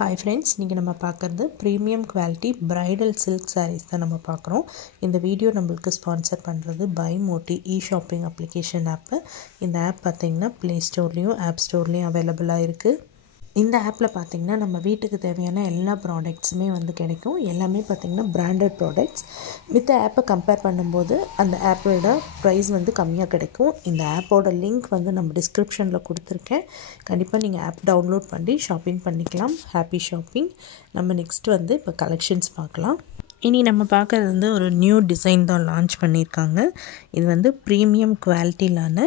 Hi friends, இன்னைக்கு நம்ம பார்க்கிறது premium quality bridal silk sarees தான் நம்ம பார்க்குறோம். இந்த வீடியோ நம்மளுக்கு ஸ்பான்சர் பண்ணுறது Buy Moti e-shopping application app. இந்த ஆப் பார்த்தீங்கன்னா Play Storeலையும் App Storeலையும் அவைலபிளாக இருக்குது. இந்த ஆப்பில் பார்த்தீங்கன்னா நம்ம வீட்டுக்கு தேவையான எல்லா ப்ராடக்ட்ஸுமே வந்து கிடைக்கும். எல்லாமே பார்த்தீங்கன்னா பிராண்டட் ப்ராடக்ட்ஸ். மித்த ஆப்பை கம்பேர் பண்ணும்போது அந்த ஆப்போட ப்ரைஸ் வந்து கம்மியாக கிடைக்கும். இந்த ஆப்போட லிங்க் வந்து நம்ம டிஸ்கிரிப்ஷனில் கொடுத்துருக்கேன். கண்டிப்பாக நீங்கள் ஆப் டவுன்லோட் பண்ணி ஷாப்பிங் பண்ணிக்கலாம். Happy shopping. நம்ம நெக்ஸ்ட் வந்து இப்போ கலெக்ஷன்ஸ் பார்க்கலாம். இனி நம்ம பார்க்குறது வந்து ஒரு நியூ டிசைன் தான் லான்ச் பண்ணியிருக்காங்க. இது வந்து ப்ரீமியம் குவாலிட்டியிலான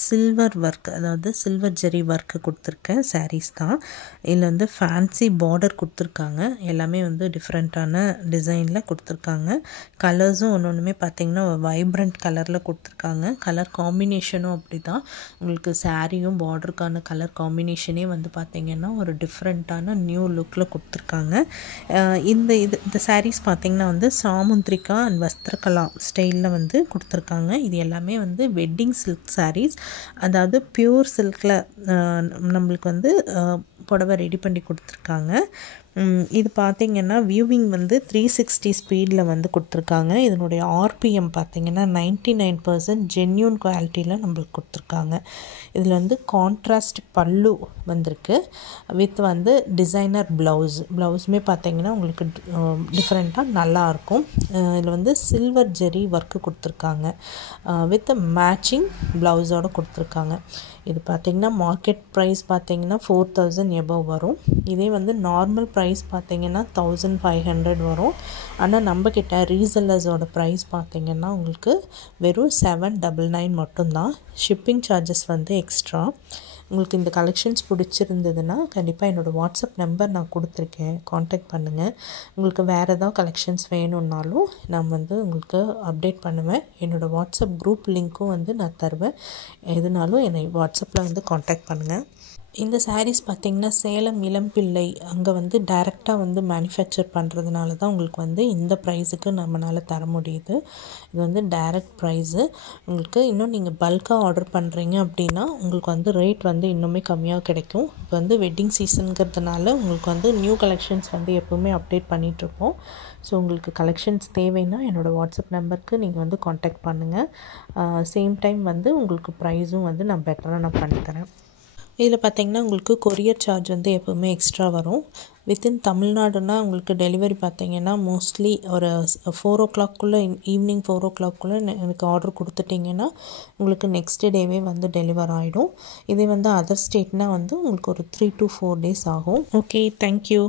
சில்வர் ஒர்க், அதாவது சில்வர் ஜெரி ஒர்க்கு கொடுத்துருக்க சாரீஸ் தான். இதில் வந்து ஃபேன்சி பார்டர் கொடுத்துருக்காங்க. எல்லாமே வந்து டிஃப்ரெண்ட்டான டிசைனில் கொடுத்துருக்காங்க. கலர்ஸும் ஒன்றுமே பார்த்திங்கன்னா வைப்ரண்ட் கலரில் கொடுத்துருக்காங்க. கலர் காம்பினேஷனும் அப்படி தான். உங்களுக்கு சாரியும் பார்டருக்கான கலர் காம்பினேஷனே வந்து பார்த்திங்கன்னா ஒரு டிஃப்ரெண்ட்டான நியூ லுக்கில் கொடுத்துருக்காங்க. இந்த சாரீஸ் பார்த்திங்கன்னா வந்து சாமுந்திரிகா அண்ட் வஸ்திரகலா ஸ்டைலில் வந்து கொடுத்துருக்காங்க. இது எல்லாமே வந்து வெட்டிங் சில்க் சாரீஸ், அதாவது பியூர் சில்கில் நம்மளுக்கு வந்து புடவை ரெடி பண்ணி கொடுத்துருக்காங்க. இது பார்த்திங்கன்னா வியூவிங் வந்து 360 ஸ்பீடில் வந்து கொடுத்துருக்காங்க. இதனுடைய ஆர்பிஎம் பார்த்திங்கன்னா 99% ஜென்யூன் குவாலிட்டியில் நம்மளுக்கு கொடுத்துருக்காங்க. இதில் வந்து கான்ட்ராஸ்ட் பல்லு வந்திருக்கு வித் வந்து டிசைனர் ப்ளவுஸுமே பார்த்திங்கன்னா உங்களுக்கு டிஃப்ரெண்ட்டாக நல்லாயிருக்கும். இதில் வந்து சில்வர் ஜெரி ஒர்க்கு கொடுத்துருக்காங்க வித் மேட்சிங் ப்ளவுஸோடு கொடுத்துருக்காங்க. இது பார்த்திங்கன்னா மார்க்கெட் ப்ரைஸ் பார்த்திங்கன்னா 4000 எபோவ் வரும். இதே வந்து நார்மல் ப்ரைஸ் பார்த்திங்கன்னா 1500 வரும். ஆனால் நம்மக்கிட்ட ரீசெல்லர்ஸோட ப்ரைஸ் பார்த்திங்கன்னா உங்களுக்கு வெறும் 799 மட்டும்தான். ஷிப்பிங் சார்ஜஸ் வந்து எக்ஸ்ட்ரா. உங்களுக்கு இந்த கலெக்ஷன்ஸ் பிடிச்சிருந்ததுன்னா கண்டிப்பாக என்னோடய வாட்ஸ்அப் நம்பர் நான் கொடுத்துருக்கேன், காண்டாக்ட் பண்ணுங்கள். உங்களுக்கு வேறு ஏதாவது கலெக்ஷன்ஸ் வேணும்னாலும் நான் வந்து உங்களுக்கு அப்டேட் பண்ணுவேன். என்னோடய வாட்ஸ்அப் குரூப் லிங்க்கும் வந்து நான் தருவேன். எதுனாலும் என்னை வாட்ஸ்அப்பில் வந்து காண்டாக்ட் பண்ணுங்கள். இந்த சாரீஸ் பார்த்திங்கன்னா சேலம் இளம்பிள்ளை அங்கே வந்து டைரெக்டாக வந்து மேனுஃபேக்சர் பண்ணுறதுனால தான் உங்களுக்கு வந்து இந்த ப்ரைஸுக்கு நம்மளால் தர முடியுது. இது வந்து டைரக்ட் ப்ரைஸு. உங்களுக்கு இன்னும் நீங்கள் பல்காக ஆர்டர் பண்ணுறீங்க அப்படின்னா உங்களுக்கு வந்து ரேட் வந்து இன்னுமே கம்மியாக கிடைக்கும். இப்போ வந்து வெட்டிங் சீசனுங்கிறதுனால உங்களுக்கு வந்து நியூ கலெக்ஷன்ஸ் வந்து எப்போவுமே அப்டேட் பண்ணிகிட்ருப்போம். ஸோ உங்களுக்கு கலெக்ஷன்ஸ் தேவைன்னா என்னோடய வாட்ஸ்அப் நம்பருக்கு நீங்கள் வந்து காண்டாக்ட் பண்ணுங்கள். சேம் டைம் வந்து உங்களுக்கு ப்ரைஸும் வந்து நான் பெட்டராக நான் பண்ணித்தரேன். இதில் பார்த்திங்கன்னா உங்களுக்கு கொரியர் சார்ஜ் வந்து எப்போவுமே எக்ஸ்ட்ரா வரும். வித்தின் தமிழ்நாடுனா உங்களுக்கு டெலிவரி பார்த்திங்கன்னா மோஸ்ட்லி ஒரு 4 o'clock ஈவினிங் 4 o'clock எனக்கு ஆர்டர் கொடுத்துட்டிங்கன்னா உங்களுக்கு நெக்ஸ்ட் டேவே வந்து டெலிவர் ஆகிடும். இதே வந்து அதர் ஸ்டேட்னால் வந்து உங்களுக்கு ஒரு 3 to 4 days ஆகும். Okay, thank you.